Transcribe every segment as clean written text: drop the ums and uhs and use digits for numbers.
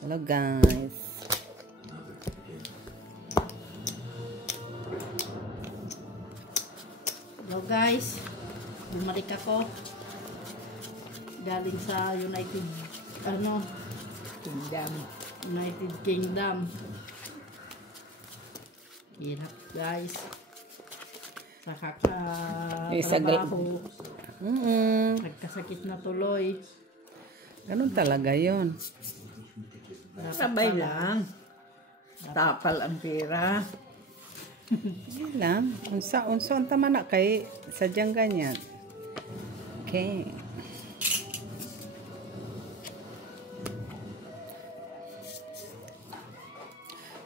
Hello guys. Hello guys. Bumalik ako. Galing sa United Kingdom. Hirap guys. Sa kakatrabaho. Nagkasakit na tuloy. Ganun talaga yun. Sabay lang. Tapal ang pera. Hindi lang. Unsa ang tama na kay sadyang ganyan. Okay.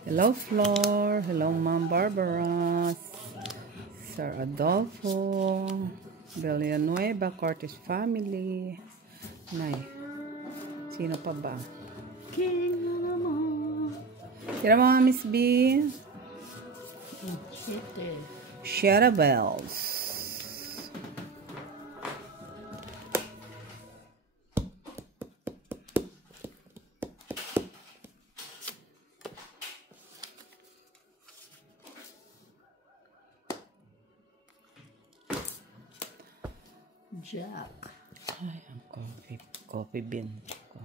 Hello Flor. Hello Ma'am Barbara. Sir Adolfo. Villanueva Cortes family. Nay. Sino pa ba? King naman. Tira mo Miss B. Shadow Bells. Jack. Ay, ang coffee bean ko.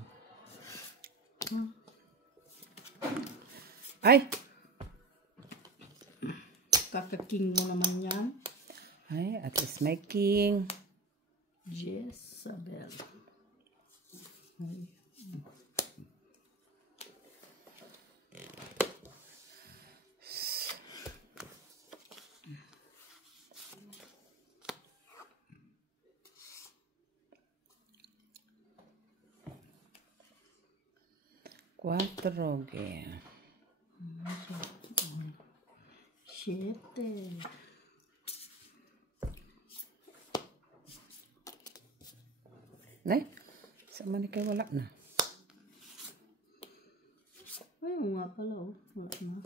Ay! Kaka-king mo naman yan. Ay, at least may king. Jezabel. Ay. Quattro ge. 7. Nay, sama ni kay wala na. Ay, nga pala oh. Wala na.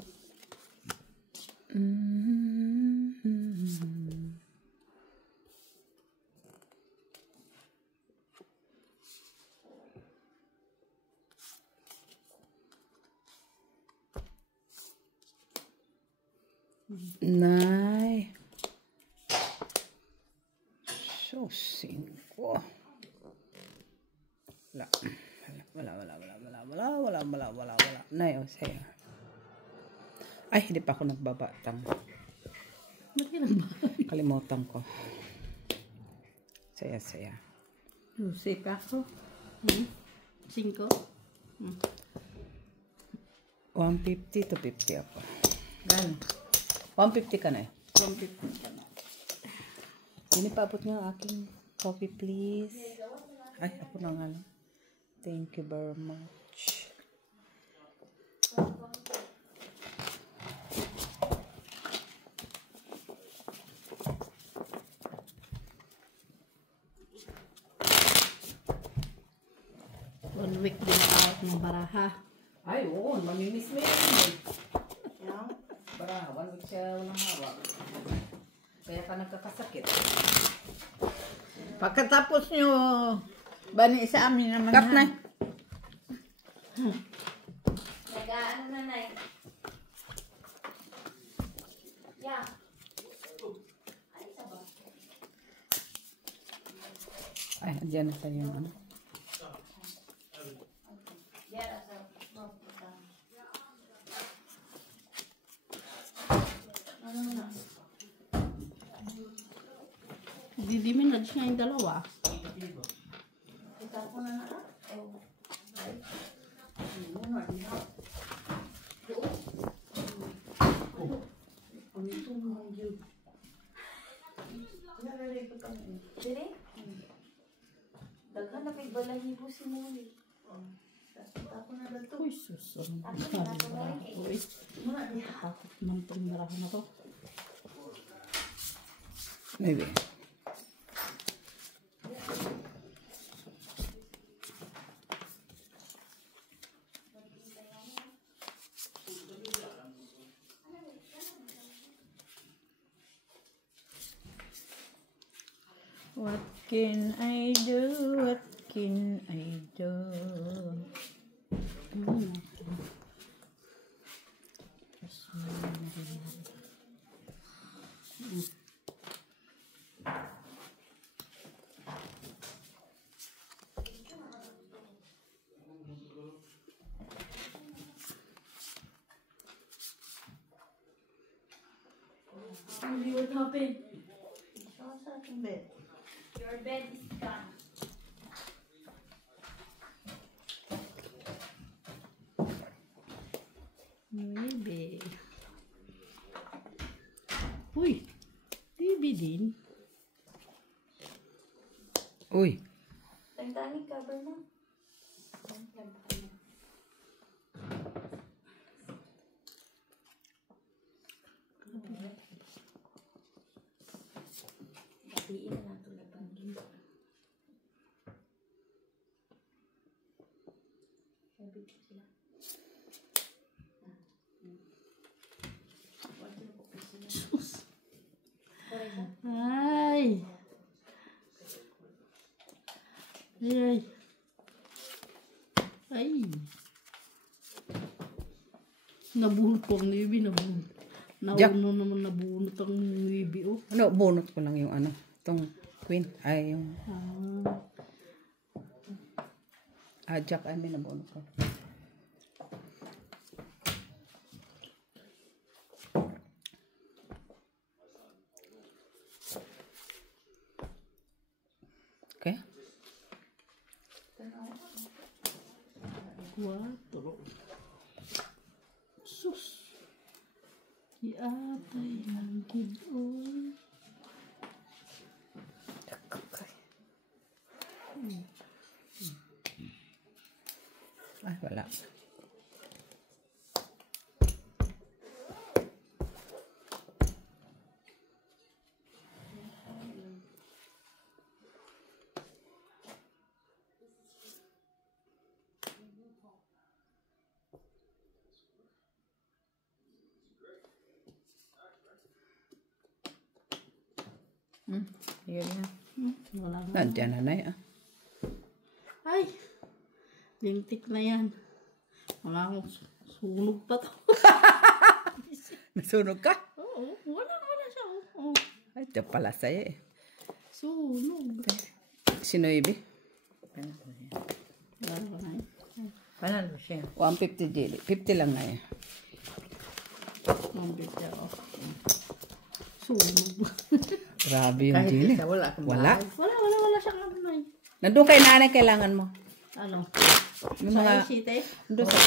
Nay. So, 5. Wala. Nay, o saya. Ay, hindi pa ako nagbabatang. Ba't ka nang ba? Kalimutan ko. Saya. Lucy pa ako. 5. 150 to 50 ako. Gan. 150 ka na eh. 150 ka na. Paabot nga ang aking coffee please. Ay, ako na nga lang. Thank you very much. One week din out ng baraha. Ay, oo. Mamimiss mo yun. Baraha, 1 week siya walang hawak. Kaya ka nagkakasakit. Pagkatapos nyo, bani sa amin naman. Cut na. Nag-ano na, Nay? Yeah. Ay, isa ba? Ay, andyan na sa'yo yung ano. Didimin na siya yung dalawa. Ito ko na na. Dire? Daghan na kay balahibo si Muli. Ako na lang to. Uy, sus. Ako na to na rin eh. Uy, takot man itong baraha na to. Maybe. What can I do? What can I do? happened? Show us how to bed. Your bed is gone. Maybe. Uy! Baby din. Uy. Tangtangin cover mo. Batiin na lang tulad ng gino. Sabi ko sila. Ay! Ay! Ay! Nabunot po ang nibi, nabunot. Jack. Nauno naman nabunot ang nibi, oh. Ano, bunot ko lang yung ano. Itong queen. Ay, yung... Jack, ay, may nabunot ko. Okay. 4. Sus! Iatay ng kid-oy. Ay, wala. Yun na. Wala na. Nandiyan na na yan. Ay! Lintik na yan. Wala akong sunog pa to. Nasunog ka? Oo, wala siya. Oo. Ay, ito pala sa'yo eh. Sunog. Sino ibi? Wala ko na yun. Panalo siya. 150 jelly. 50 lang na yan. Mambit siya, oh. Sunog. Grabe yung Kahit jelly. isa, wala akong Wala. Wala siyang ano na yun. Nandun kay nanay kailangan mo. Ano? Yung mga... Sa city? Nandun sa...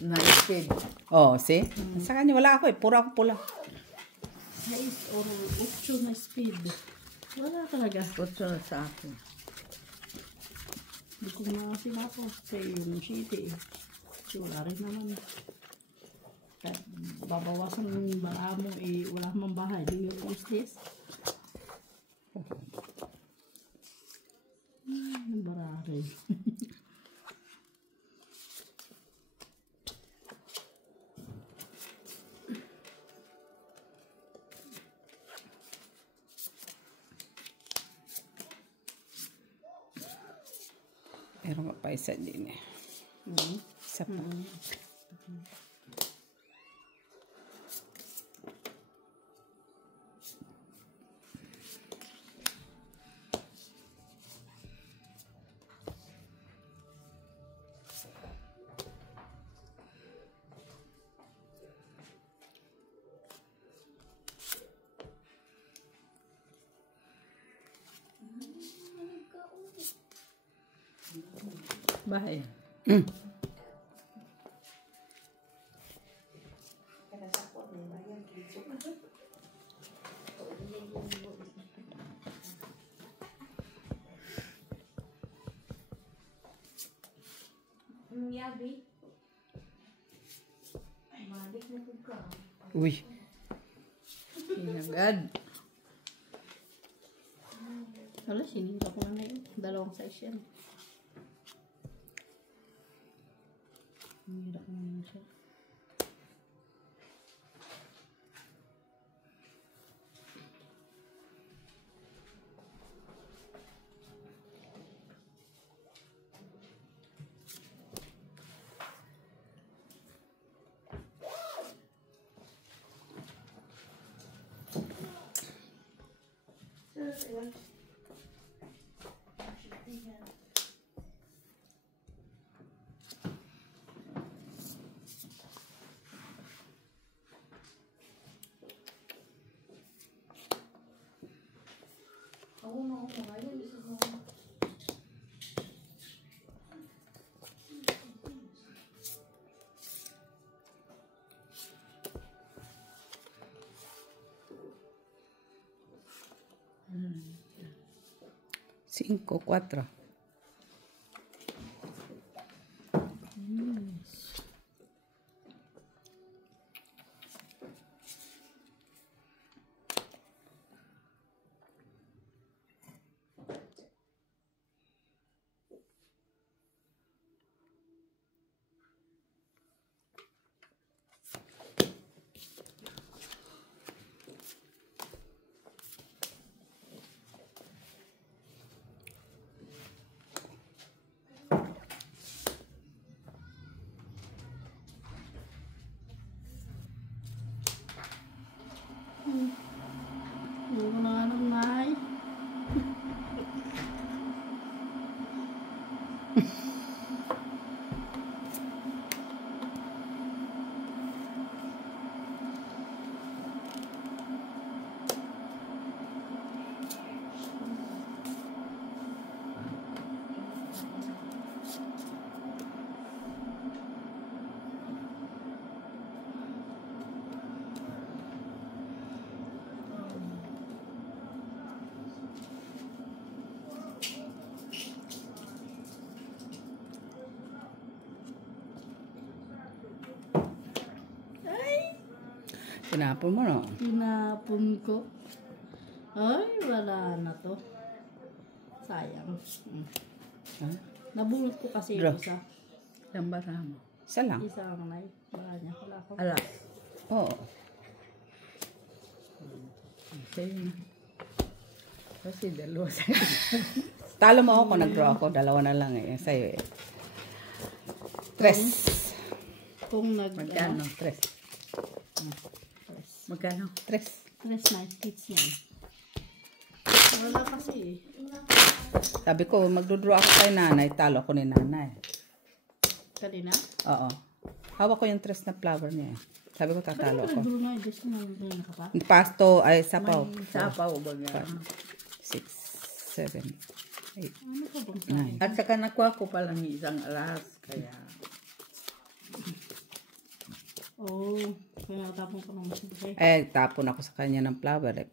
Na-speed. Oh, see? Sa kanya wala ako eh. Puro ako pula. 6 or 8 na speed. Wala talaga. Kutso na sa akin. Hindi ko na sinako sa yung city. Kasi wala rin naman. Kahit babawasan ng bala mo eh, wala mang bahay. Do you use this? Ang bara rin. Pero mapaisa din eh. Isa pa. Bahay. Yabi. Malik na po ka. Uy. Inagad. Wala, sinira ko na yun. 2 size yan. Sinira ko na siya. 5, 4. Hindi ko na alam, Nay. Tinapon mo, no? Tinapon ko. Ay, wala na to. Sayang. Ha? Nabulot ko kasi Draw. isa. Ang bara mo. Isa lang. Isa ang Nay. Wala niya. Wala ko. Ala. Oo. Sa'yo na. Kasi dalawa sa'yo. Talo mo ako kung nag-draw ako. Dalawa na lang eh. Sa'yo eh. 3. Kung Magkano? 3. Magkano? 3. Tres night hits yan. Wala kasi eh. Sabi ko, magdodraw ako kay nanay. Talo ko ni nanay. Kanina? Oo. Hawak ko yung 3 na flower niya. Sabi ko, tatalo ako. Nagdulo na. Just nagdulo ka pa. Pasto, ay sapaw. Sapaw baga. 6, 7, 8, Ano ka bang 9. At saka nakuha ko pa lang isang alas. Kaya, Oh, kaya natapon ko ng mas buhay. Eh, tapon ako sa kanya ng flower. Eh.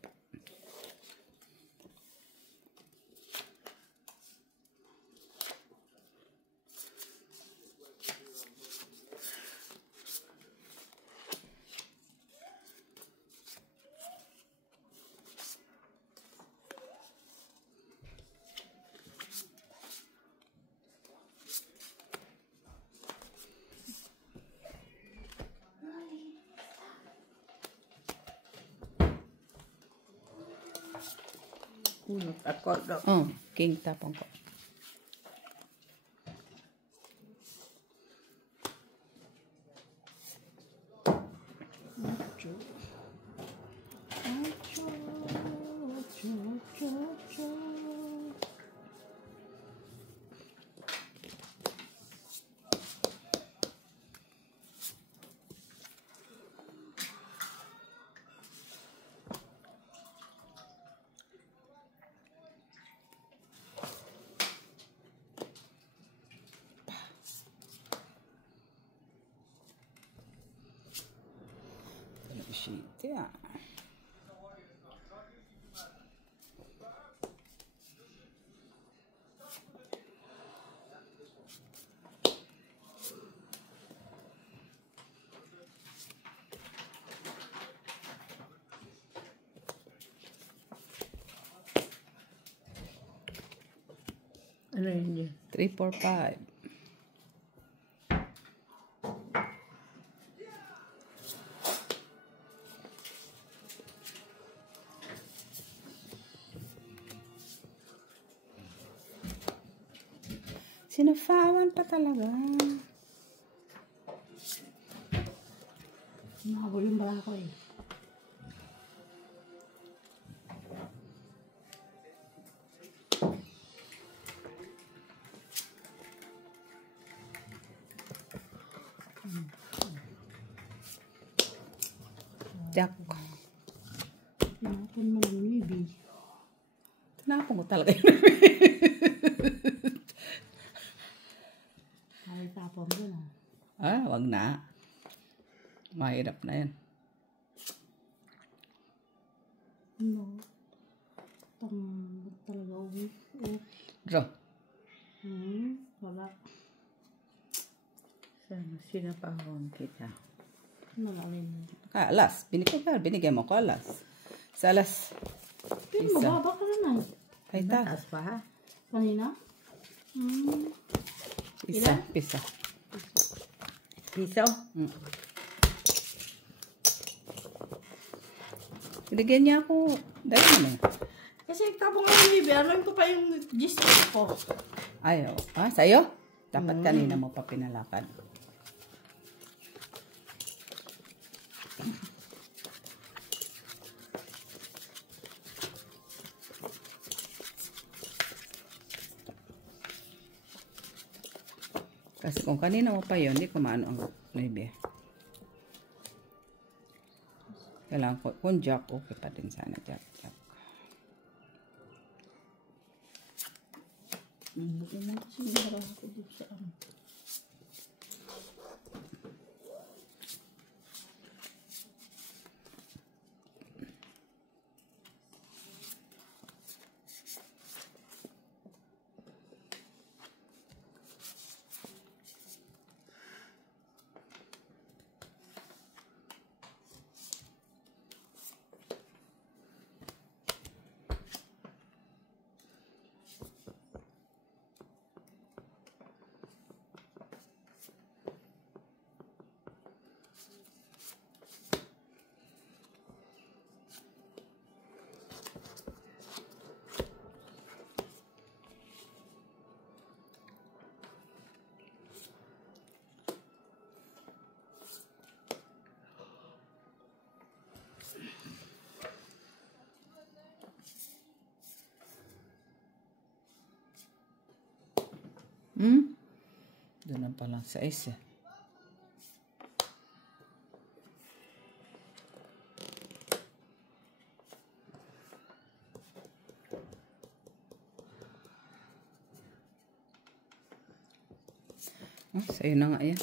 kulot ako daw. Oh, king tapon ko. Shit, yeah. Ano yun yun? 3, 4, 5. Sinafawan pa talaga. Nakabol yung bala ko eh. Jack. Tinapon mo ng libi. Tinapon ko talaga yun. Ay, tapon mo na. Ah, wag na. Mahirap na yan. No. Talaga uwi. Oh. Draw. Wala. Sinapahon kita. Nalalin. Alas. Binigyan mo ko alas. Sa alas. Pero Isa. mababa ka na. Ay ta. Mataas pa ha? Kanina? Isa. Pisa. Piso? Binigyan niya ako. Dahil mo na. Kasi tapos nga baby, alam ko pa yung gist ko. Ayaw. Sa'yo? Dapat kanina mo pa pinalakad. Kasi kung kanina mo pa yun, hindi ko maano ang maybe. Kailangan ko, kung jack, okay pa din sana jack. Bukin mo kasi nara ako dito sa ano. Doon na palang sa isa. Sa'yo na nga yan.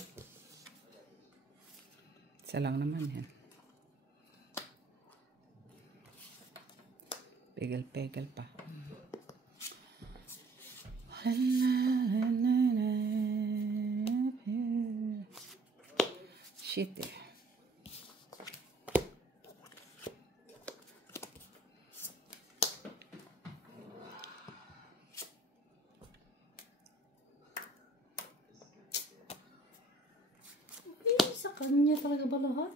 Isa lang naman yan. Pegel-pegel pa. Shit eh. Sa kanya talaga ba lahat?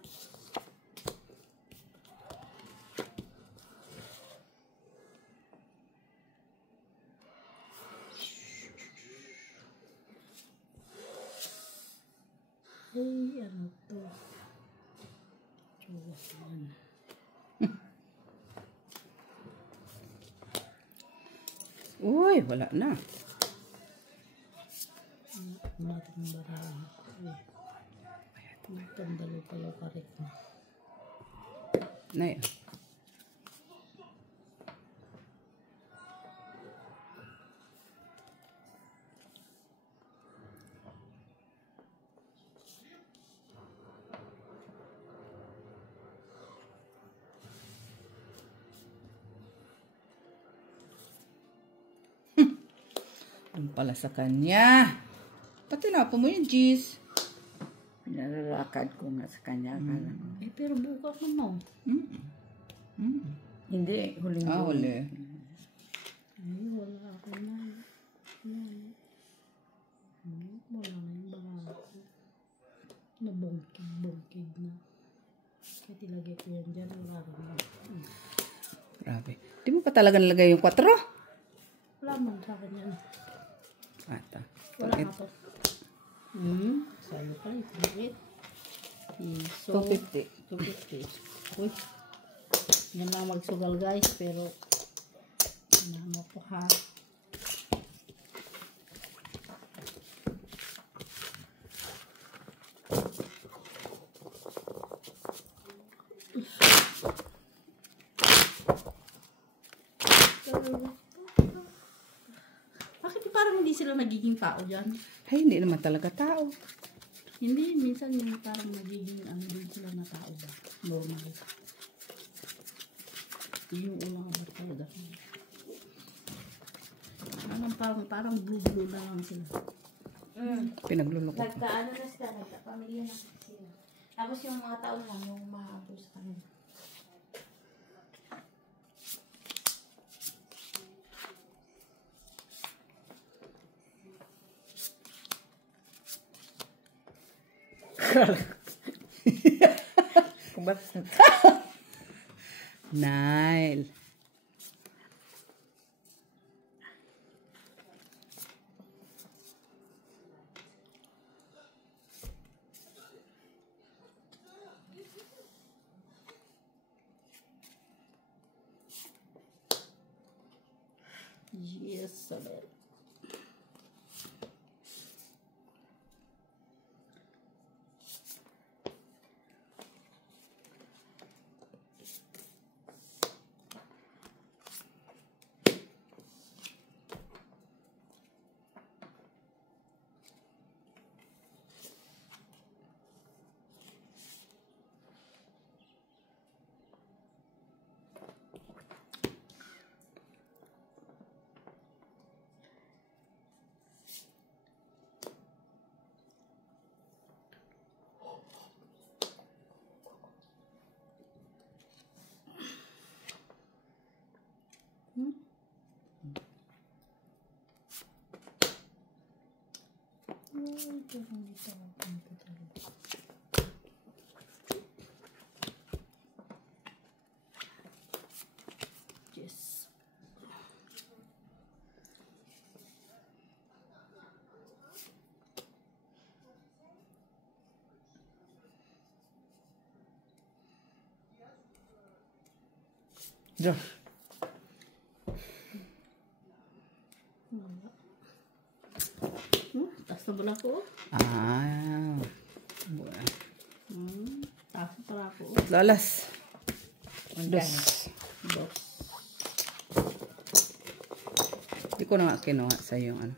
Ay, ano to? Tsuwas naman. Uy, wala na. Matang barang. Matang dalaw-dalaw karik na. Na yun. Doon pala sa kanya. Pati na mo yung cheese. Pinalalakad ko nga sa kanya. Eh, pero buka ka mo. Hindi, huling Huli. Ay, wala ako na. Wala na yung barang ko. Nabungkid na. Kaya tilagay ko yan dyan. Wala rin na. Grabe. Di mo pa talaga nalagay yung 4? Wala man sa akin yan. Ata. Wala ka to. Sa'yo pala, ito. Piso. 250. 250. Uy. Yan lang magsugal guys, pero ano po ha. Bakit parang hindi sila nagiging tao dyan? Ay, hindi naman talaga tao. Hindi, minsan yung parang nagiging ano din sila na tao ba? Normal. Yung ulang abar talaga. Parang blue na lang sila. Pinagluloko. Nagkaano na sila, nagkapamilya na sila. Tapos yung mga tao na lang, yung mahabol sa kanila. Kung bakit Nile. Yes, Sabel. Yes. Josh. Taas na pala ko. Ah. Taas na pala ko. Lalas. Dos. Dos. Hindi ko na nga kinuha sa yung ano.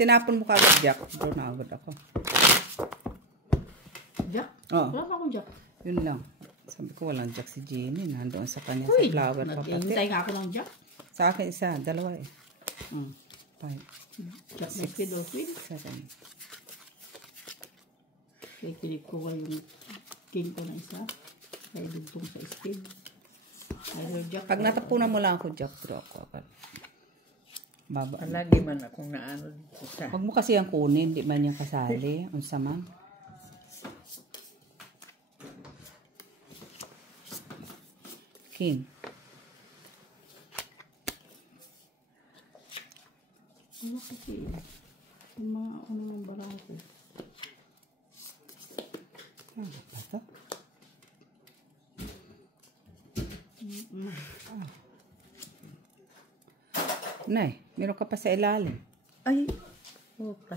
Tinapon mo kagad, Jack. Doon na agad ako. Jack? Oo. Wala pa akong Jack. Yun lang. Sabi ko walang Jack si Jenny. Nandoon sa kanya Uy! sa flower pa pati. Naghihintay nga ako ng Jack. Sa akin isa. Dalawa eh. 5, Jack na speed or queen. 7. Kaya tinip ko ba yung king ko na isa. Kaya dugtong sa speed. Either Jack. Pag natapunan mo lang ako, Jack, draw ako agad. Baba. Lagi man akong naano dito sa. Huwag mo kasi yung kunin. Di man yung kasali. Unsa man. King. Ano kasi yung mga ano ng barako. Ano ba ito? Nay, meron ka pa sa ilalim. Ay, puta.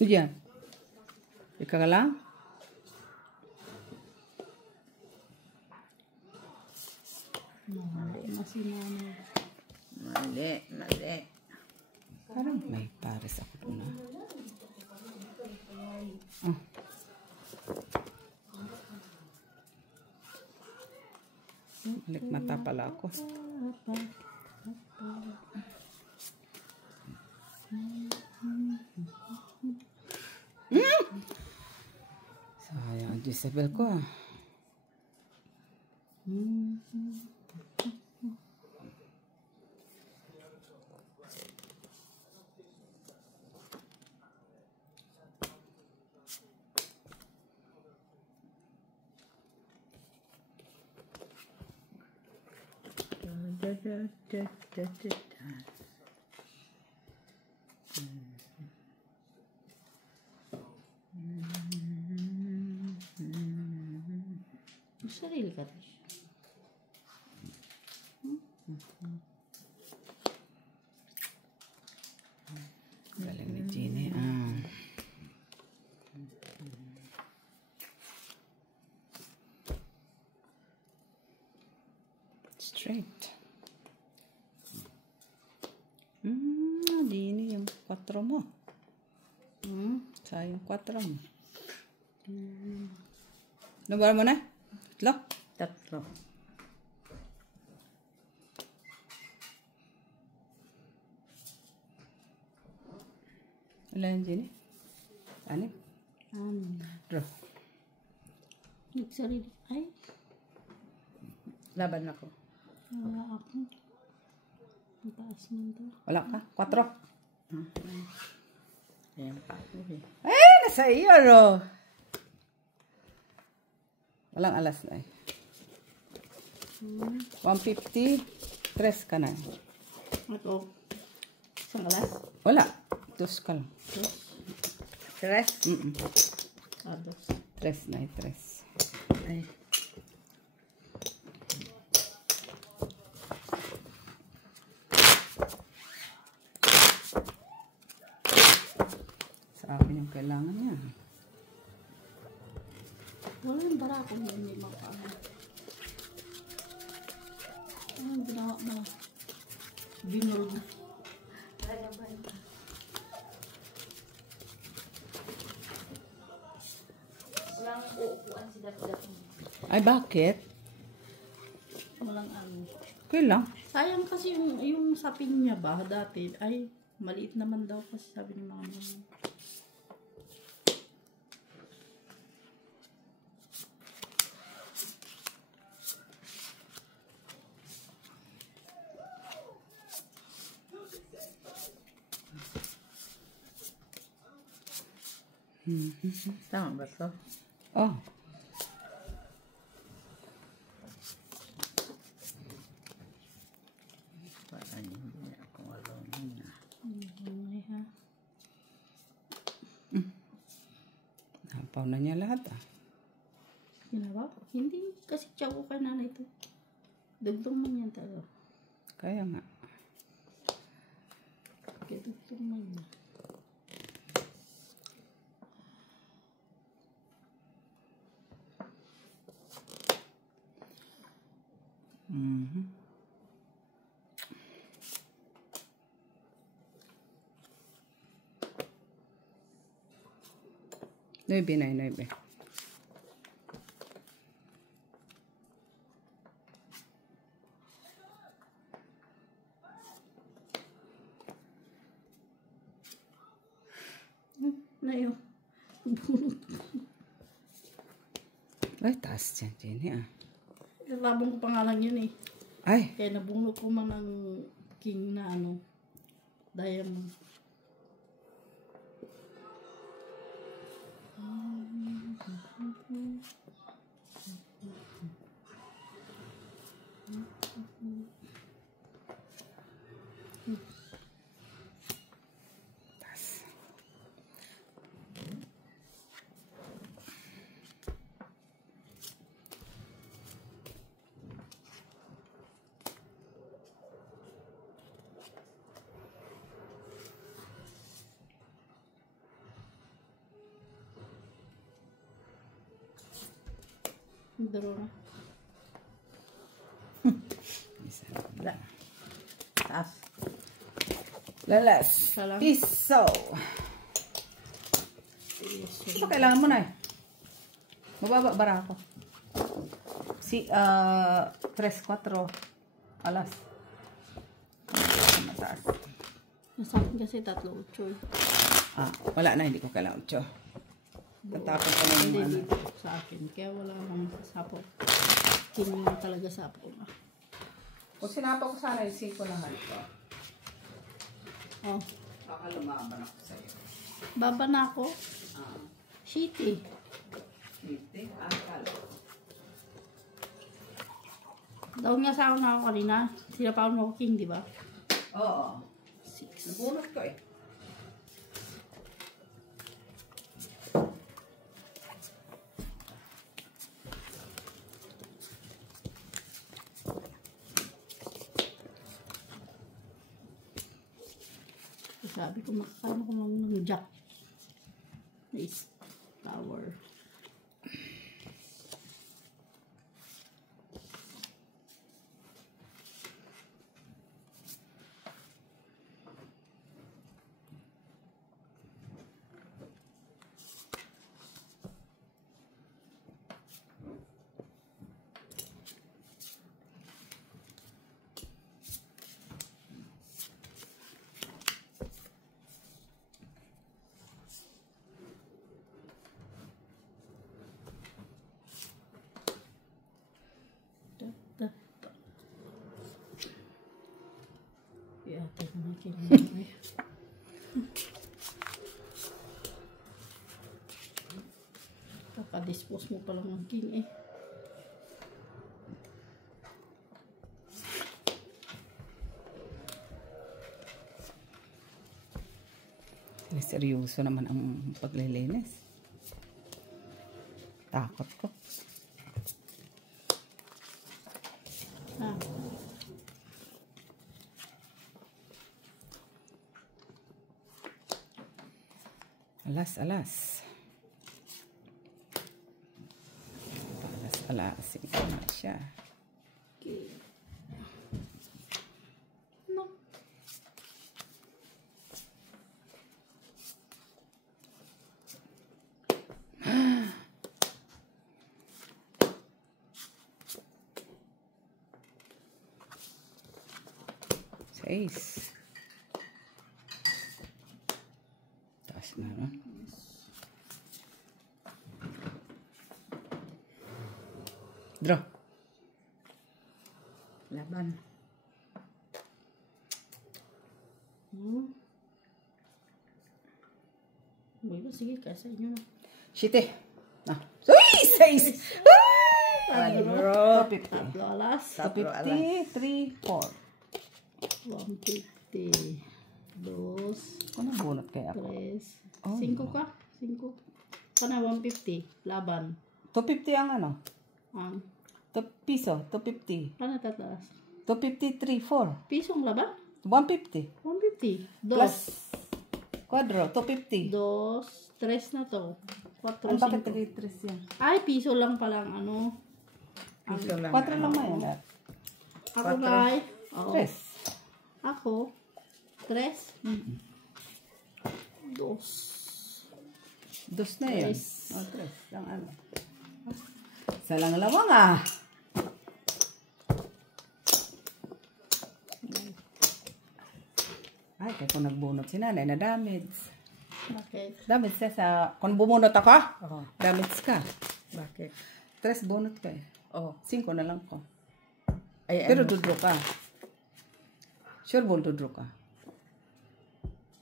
Diyan. Ika ka lang? Mali, mali. Parang may pares ako doon na. Oh. Balik mata pala ako. Sayang ang Jezebel ko ah. Da, da, da, da, da, da. May sarili ka rin. Galing ni Jeannie ah. Straight. Jeannie yung 4 mo. Sayang 4 mo. Number mo na? 3? 3. Ilan yun, Jenny? Anim? Draw. Nagsarili. Ay, Laban ako. wala ako. Ang taas nito. Wala ka? 4. Ayan pa ako eh. Nasa iyo, no? Walang alas na eh. 150. 3 ka na. Ito. Isang alas. Wala. 2 ka lang. 3. Ados. 3 na 3. Ay. Sa akin yung kailangan niya. Wala yung barako na hindi makaano. Anong ginawa mo? Binol mo. Walang uupuan si Dati-Dati. Ay, bakit? Walang ano. Okay lang. Sayang kasi yung sapin niya ba dati ay maliit naman daw kasi sabi ni mama. Tama ba to? Oh. Parang hindi na ako alone na. Ay ha. Napaw na niya lahat ah. Ginawa? Hindi kasi tiyago kay nanay ito. Dugtong man yan talaga. Kaya nga. Kaya dugtong man yan. Nuebe na, nuebe. Na yun. Bunot. Ay, taas dyan, Jenny ah. Labong ko pangalan yun eh. Ay, Kaya nabunot ko man ng king na ano. Diamond. Daro na. isa. Taas. Lalas. Salam. Piso. Ano ba kailangan mo na eh? Mababa bara ako. Si, 3, 4. Alas. Mataas. Nasa akin kasi 3, 8. Ah, wala na, hindi ko kailangan 8. Tatapon ko na Hindi yung ano. dito sa akin. Kaya wala akong sapo. King lang talaga sapo ko. Kung sinapa ko sana yung 5 lahat. Oh. Baka lumaban ako sa'yo. Baba na ako. Ah, Shitty. hindi. Akal. Daw nga sa ako na ako kanina. Sinapawan mo ako king, di ba? Oo. 6. Nabunot ko eh. Sabi ko makakano ko lang ng jack. Nice. Tower. Kakadispose mo palang ng king eh. Seryoso naman ang paglilinis. Takot ko. Ah. Alas. Alas. Ito na siya. Okay. No. Seis. Taas na, no? Draw. Laban. Sige, kasa inyo na. Shite. Ah. Uy! Seis! Ay! Bro. 250. Tatlo alas. 250, 3, 4. 150. 2, Ano bunot kaya ako? 3, Oh, 5 ka? 5. Kana 150. Laban. 250 ang ano? Ang. 2 piso, 250. Kana tataas. 250, 3, 4. Pisong laban? 150. 150. Plus 2. quadro, 250. 2, 3 na to. 4, Ano bakit 5. 3 yan? Ay, piso lang palang ano. Piso lang. 4 lang yan. Ako guys. Oo. 3. Ako. 3. 2. 2 na yun. Tres. Oh, 3. Lang ano. Isa lang lamang ah. Ay, kaya kung nagbunot si nanay na damage. Bakit? Damage siya sa... Kung bumunot ako, Oo. damage ka. Bakit? 3 bunot ka eh. Oh. 5 na lang ko. Ay, Pero ano? dudro ka. Sure ball dudro ka.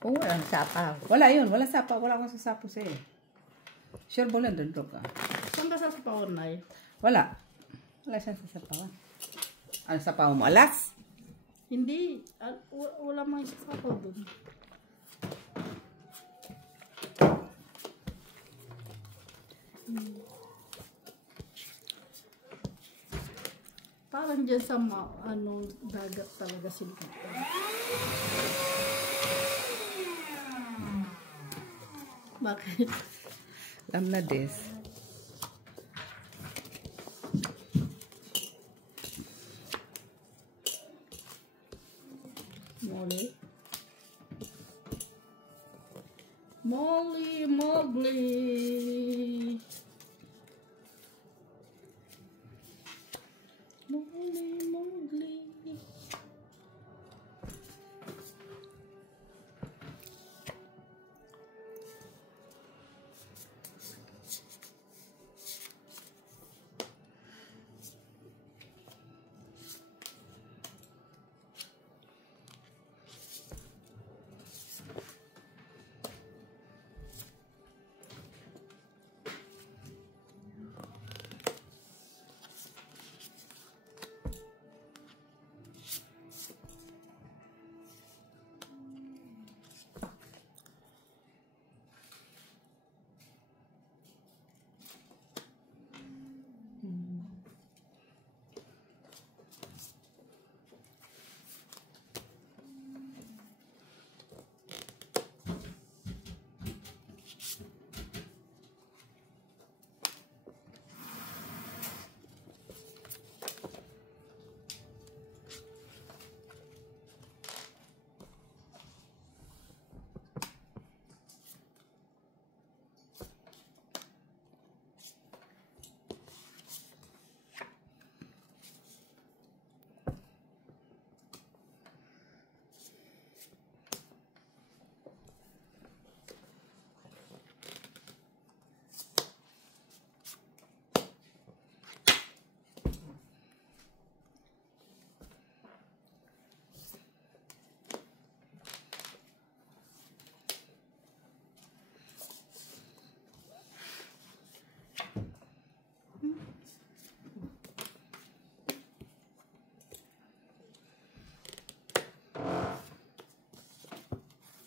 Kung walang sapaw. Wala yun. Wala sapa. Wala akong sasapo sa'yo. Sure ball yan dudro ka. Saan ka sa paon na Wala. Wala siyang sasapawan. Ano sapaw mo? Alas? Hindi. Wala mang isa ko dun. Parang dyan sa dagat talaga sila. Bakit? Alam na des. Molly? Molly Mowgli! Molly Mowgli!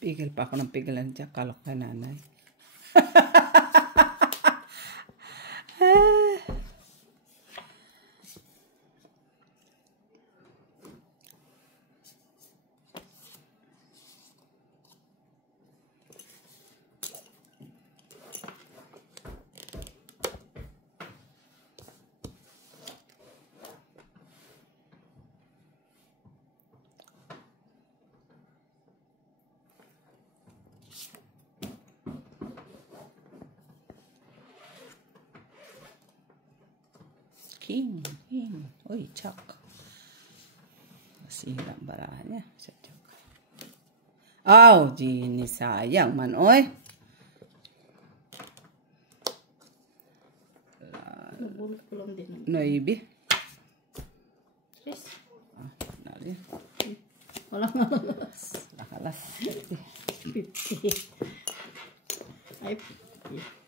Pigil pa ako ng pigilan dyan. Kalok kay nanay. King. Uy, Chuck. Masira ang barahan niya. Sa Chuck. Aw, Gini, sayang man, oy. Nabulot ko lang din. Noibi. Yes. Nari. Walang alas. Nakalas. 50. Ay, 50.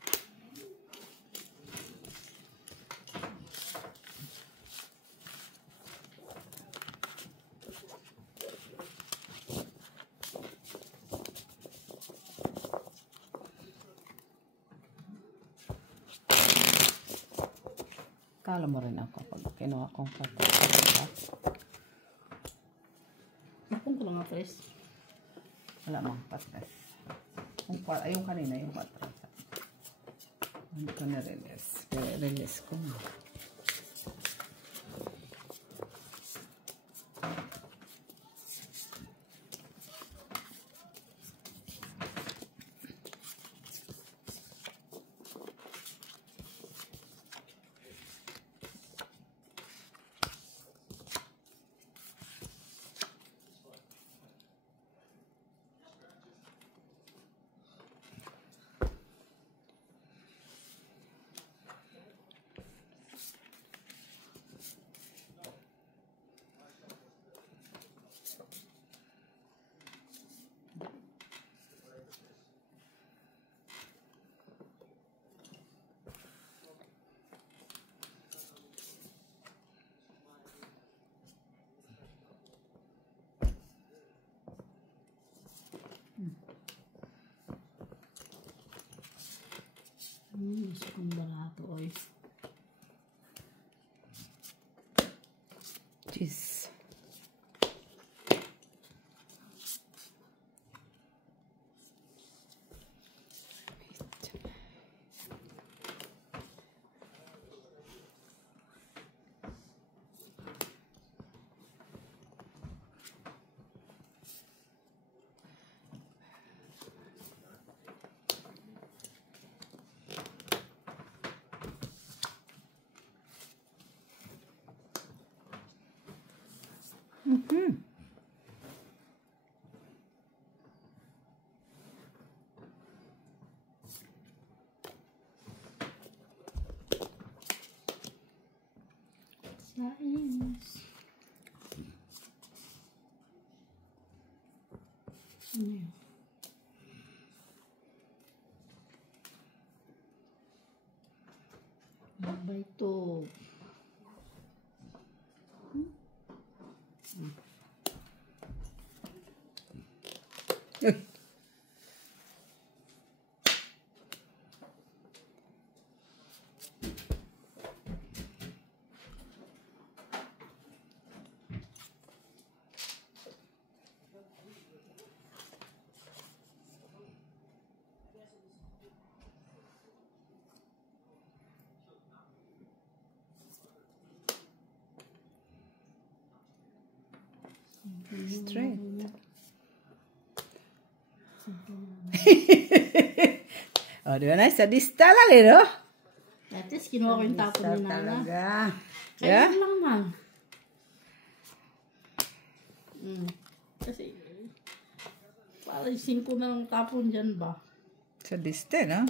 Kala mo rin ako pag kinuha kong pati. Nakong ko lang nga, Chris. Wala mang patas. Yung kanina, yung patras. Hindi ko na-release. Release ko na. Gusto kong barato, oy. Cheese. Science. Ano yun? Babay to. Uy. Straight. Oh, di ba na? Sadista lang eh, no? At least, kinuha ko yung tapon ni Nana. Talaga. Kaya Yeah? lang man. Kasi, parang 5 na lang tapon dyan ba? Sadista, no?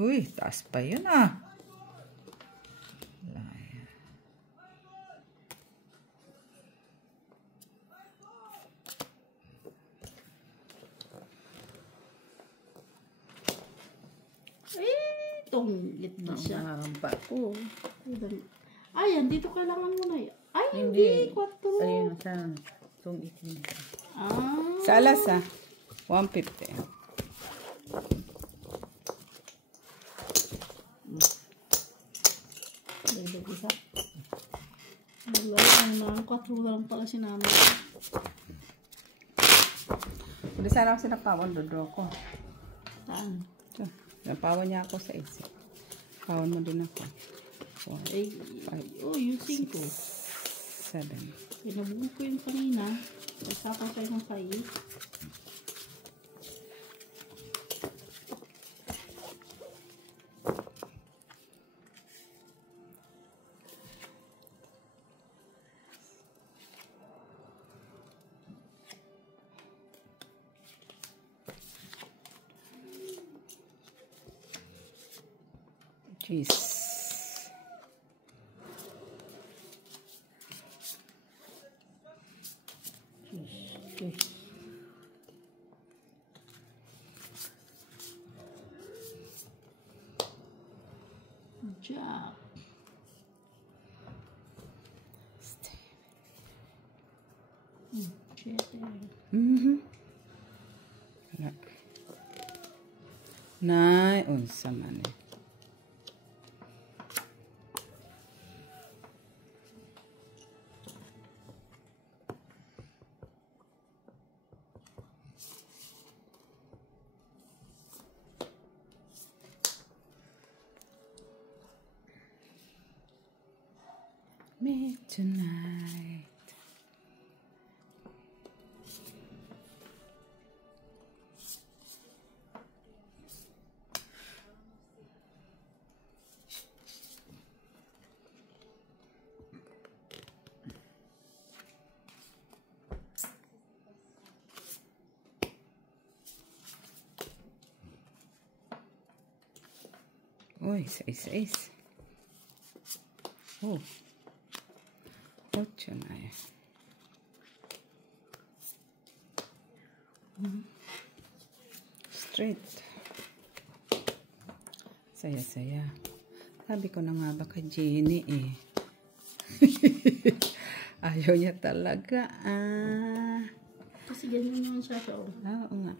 Uy, taas pa yun ah. Tunglit na siya. Mahamba ko. Ay, dito kailangan mo na. Ay, hindi. 4. Ayun, sa itong itim. Sa alas 150. Dagdag isa. Mga 4 lang pala si nanay. Hindi sana ako sinapawon, dodro ko. Saan? So, napawon niya ako sa isa. Pawon mo din ako. 4, 5, Yung 5. 7. Pinabuo ko yung kanina. Pagkapal tayo ng 5. Cheese. Okay. Good job. Nay, unsa man eh. Me tonight. Uy, 6. Oh. 8 na eh. Straight. Saya-saya. Sabi ko na nga baka Jenny eh. Ayaw niya talaga. Kasi ganyan naman siya siya. Oo nga.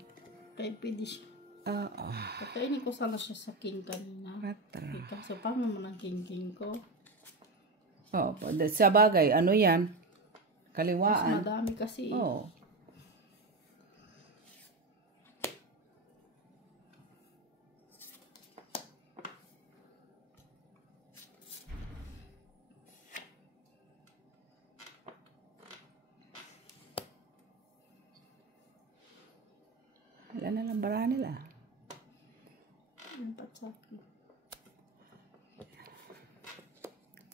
Kaya pwede siya. Oo. Patayin ko sana siya sa king kanina. 4. Kaso paano naman ang king ko? Oo. Sa bagay, ano yan? Mas Kaliwaan. madami kasi. Oo. Wala na lang bara nila. Ang patsaki.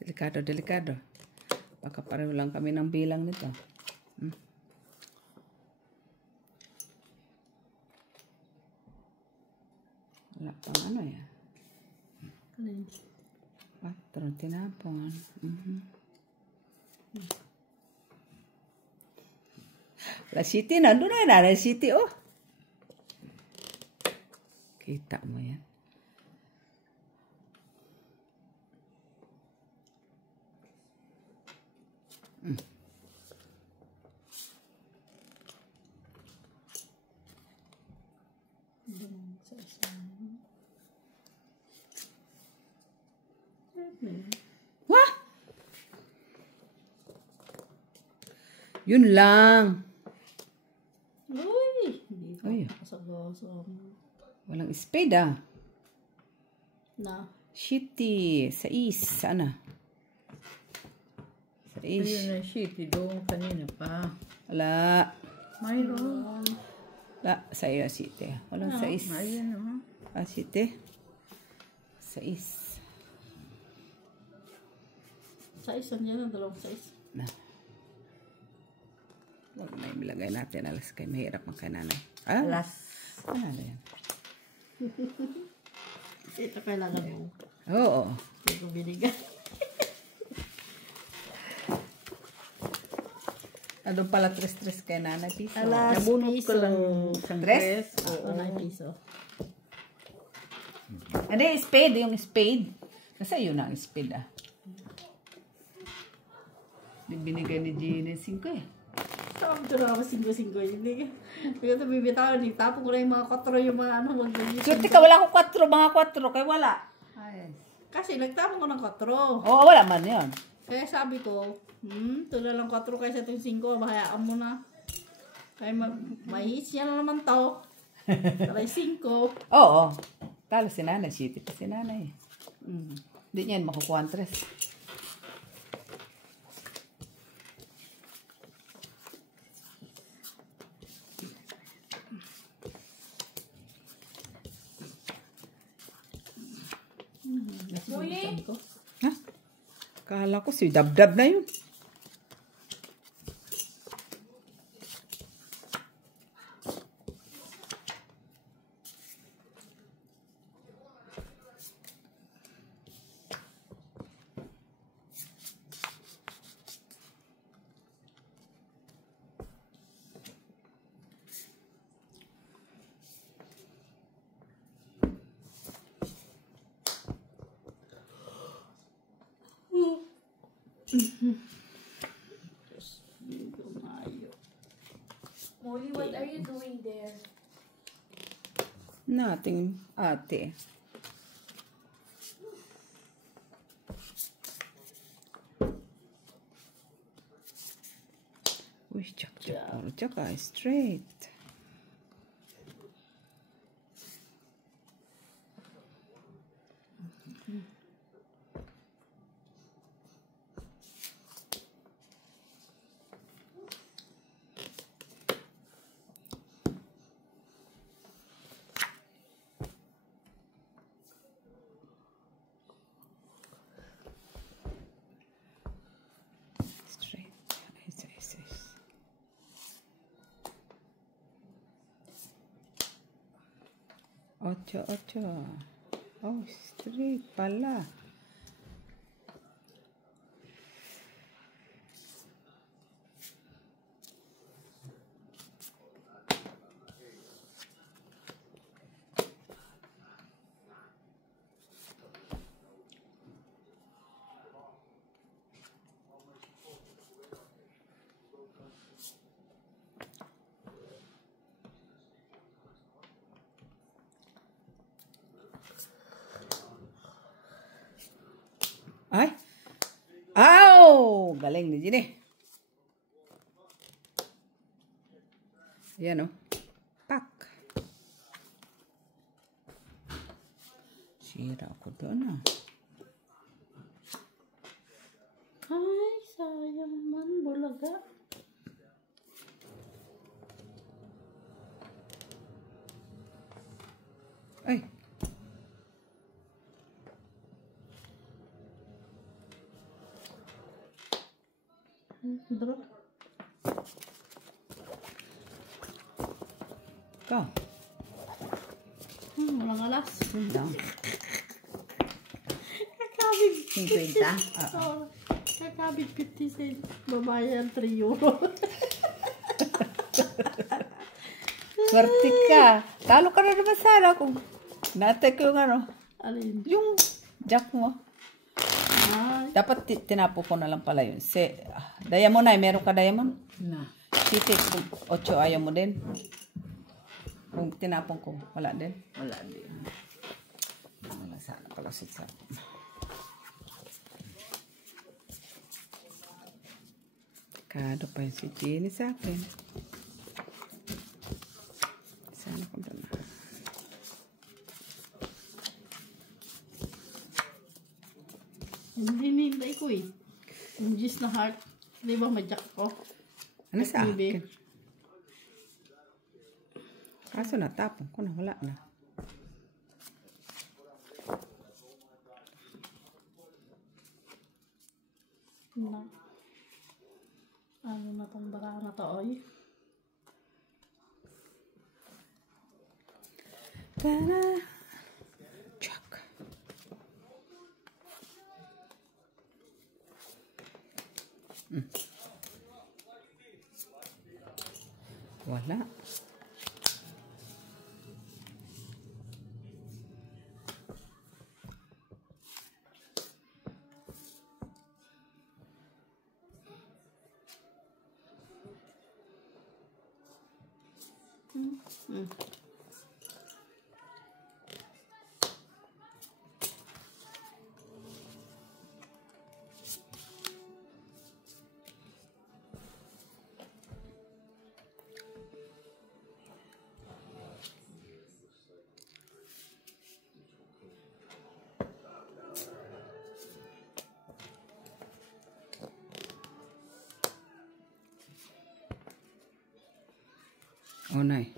Delikado, delikado. Baka pareho lang kami ng bilang nito. Wala pang ano yan. Alin? 4, tinapon. La City, nandun na yun. La City, oh. Kita mo yan. Wah! Yun lang. Uy! Hindi pa Uy. kasagosong. Walang spade Na. Shitty. 6. Sana. 6. Ayun na shitty doon kanina pa. Wala. Mayroon. Wala. Sa iyo, City. Walang 6. Ayun naman. City. 6. Sais, nandiyan ang 2 sais. Na. Huwag na ilagay natin. Alas kayo. Mahirap ang kananay. Alas. Ano yan? Ito kailangan mo. Oo. Hindi ko binigay. Ano pala 3 kay nanay piso? Alas, Nabunot piso. ko lang isang Tres? dress. Oo, 9 piso. Hindi, spade. Yung spade. Nasa iyo na ang spade Binigay ni Jeannie 5 eh. Sabi ko na ako 5-5 hindi. Kaya ito bibitaw, nagtapon ko na yung mga 4 yung mga ano. Swerte ka, wala akong 4, mga 4, kaya wala. Ay. Kasi nagtapon ko ng 4. Oo, wala man yun. Kaya sabi ko, ito na lang 4 kaysa itong 5, bahayaan mo na. Kaya mahihits niya na naman to. Taray 5. Oo. Talo si nanay, city pa si nanay. Hindi niyan makukuha ang 3. Uy! Ha? Kala ko si Dabdab na yun. Molly, what are you doing there? Nothing, ate. Uy, tsaka, straight. Straight. Is. 8. Oh, straight pala. Ay! Ow! Galing ni Ginny. Yan o. Pak! Sira ako doon ah. Ay, sayang man, bulaga. Ay! Bro. Ikaw. Walang alas. Down. Kakabig. 50? Oo. Kakabig 50 cents. Babayan 3 euro. Swerte ka. Talo ka na naman sana kung natek yung ano. Alin? Yung jack mo. Ay. Dapat tinapo ko na lang pala yun. Diamond ay meron ka diamond? Na. City, kung 8 ayaw mo din. Kung tinapon ko, wala din. Wala din. Wala sana pala sa Kado pa yun si Jenny sa akin. Sana ko doon. Hindi nintay ko eh. Yung gis na heart. Di ba madyak ko? Ano sa Bibi. akin? Kaso natapon ko na, wala na. Na. Ano na tong bara na to, oy? Tara. Jack. Wala. Oh, nay.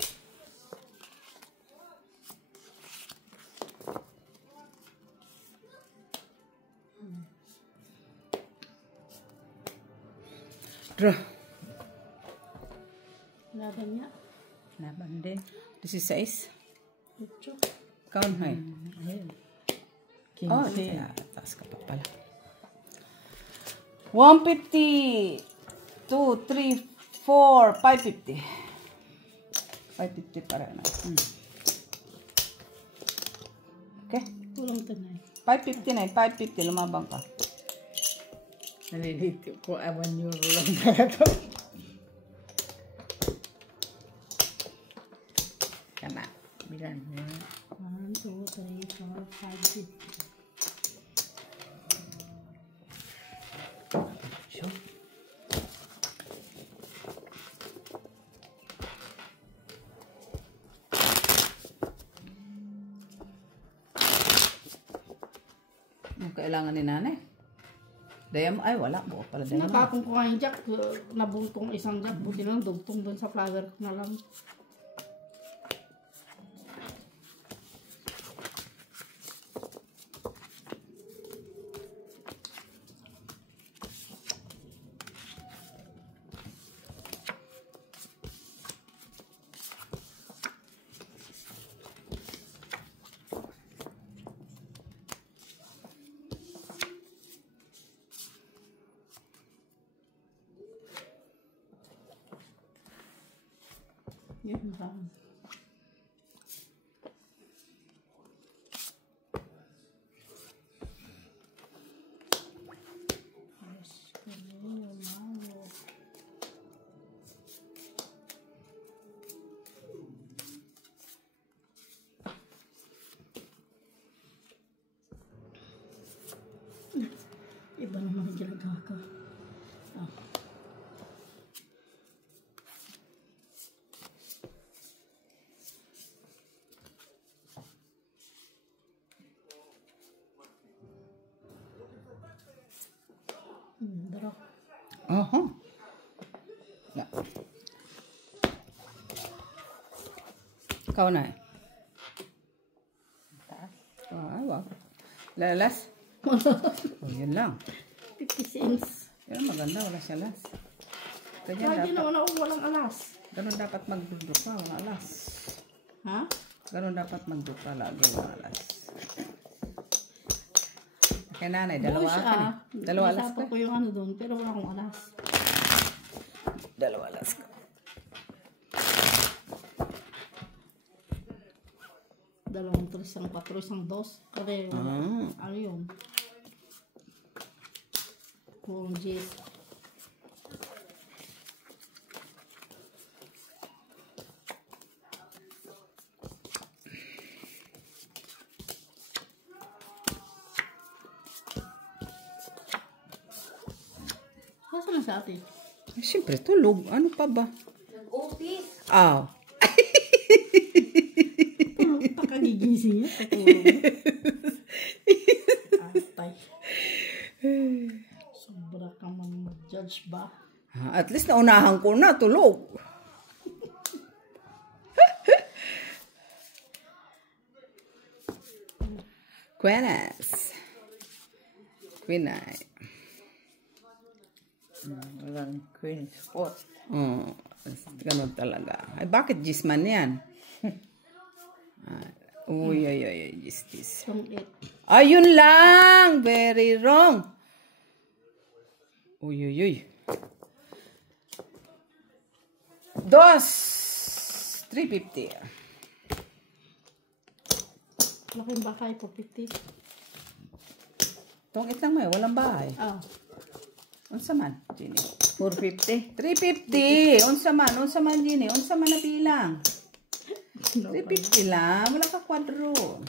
Draw. Laban niya. Laban din. 16. Ocho. Kaun, hay. Ayun. Oh, 15. taas ka pa pala. 150. 2, 3, 4, 550. 550 para na. Okay. Kulang tanay. 550 na. 550. Lumabang ka. Nalilito ko. 1 euro lang talaga. Tama. Bilan mo. 1, 2, 3, 4, 5, 6. Sure. Ang kailangan ni nanay? Dayam, ay wala. Buo pala dayam. Nakatong ko nga yung jack. Nabuntong isang jack. Buti lang dugtong doon sa flower ko na lang. Yun ba? Iba naman ang ginagawa ko. Oh. Daro. Aha. Na. Ikaw na eh. Ay, wag. Lalas? Oh, yun lang. 50 cents. Yan, maganda. Wala siya las. Ganyan Lagi dapat. naman ako walang alas. Ganun dapat magdudupa. Wala alas. Ha? Ganun dapat magdupa. Lagi wala alas. Kaya nanay, dalawa Buo siya. ka eh. Dalawa alas Nasapa ka. ko yung ano doon, pero wala akong alas. Dalawa alas ka. Dalawang 3, isang 4, isang 2. Kaya ano yun? Kung jet. Nasaan na sa atin? Siyempre, tulog. Ano pa ba? Nag-office. Ah. Tulog pa kagigising niya. Tutulog. Atay. Sobra ka man judge ba? At least naunahan ko na. Tulog. Quenas. Quinay. Walang queen spot. Oh, ganun talaga. Ay, bakit Gisman yan? Uy, ay, Gis. From it. Ayun lang! Very wrong. Uy. Dos! 350. Laking bakay po 50. Tungit lang mo eh, walang bahay. Ah. Unsa man, Gini? 450. 350. Unsa man, Gini. Unsa man na bilang. 350 lang. Wala ka kwadro.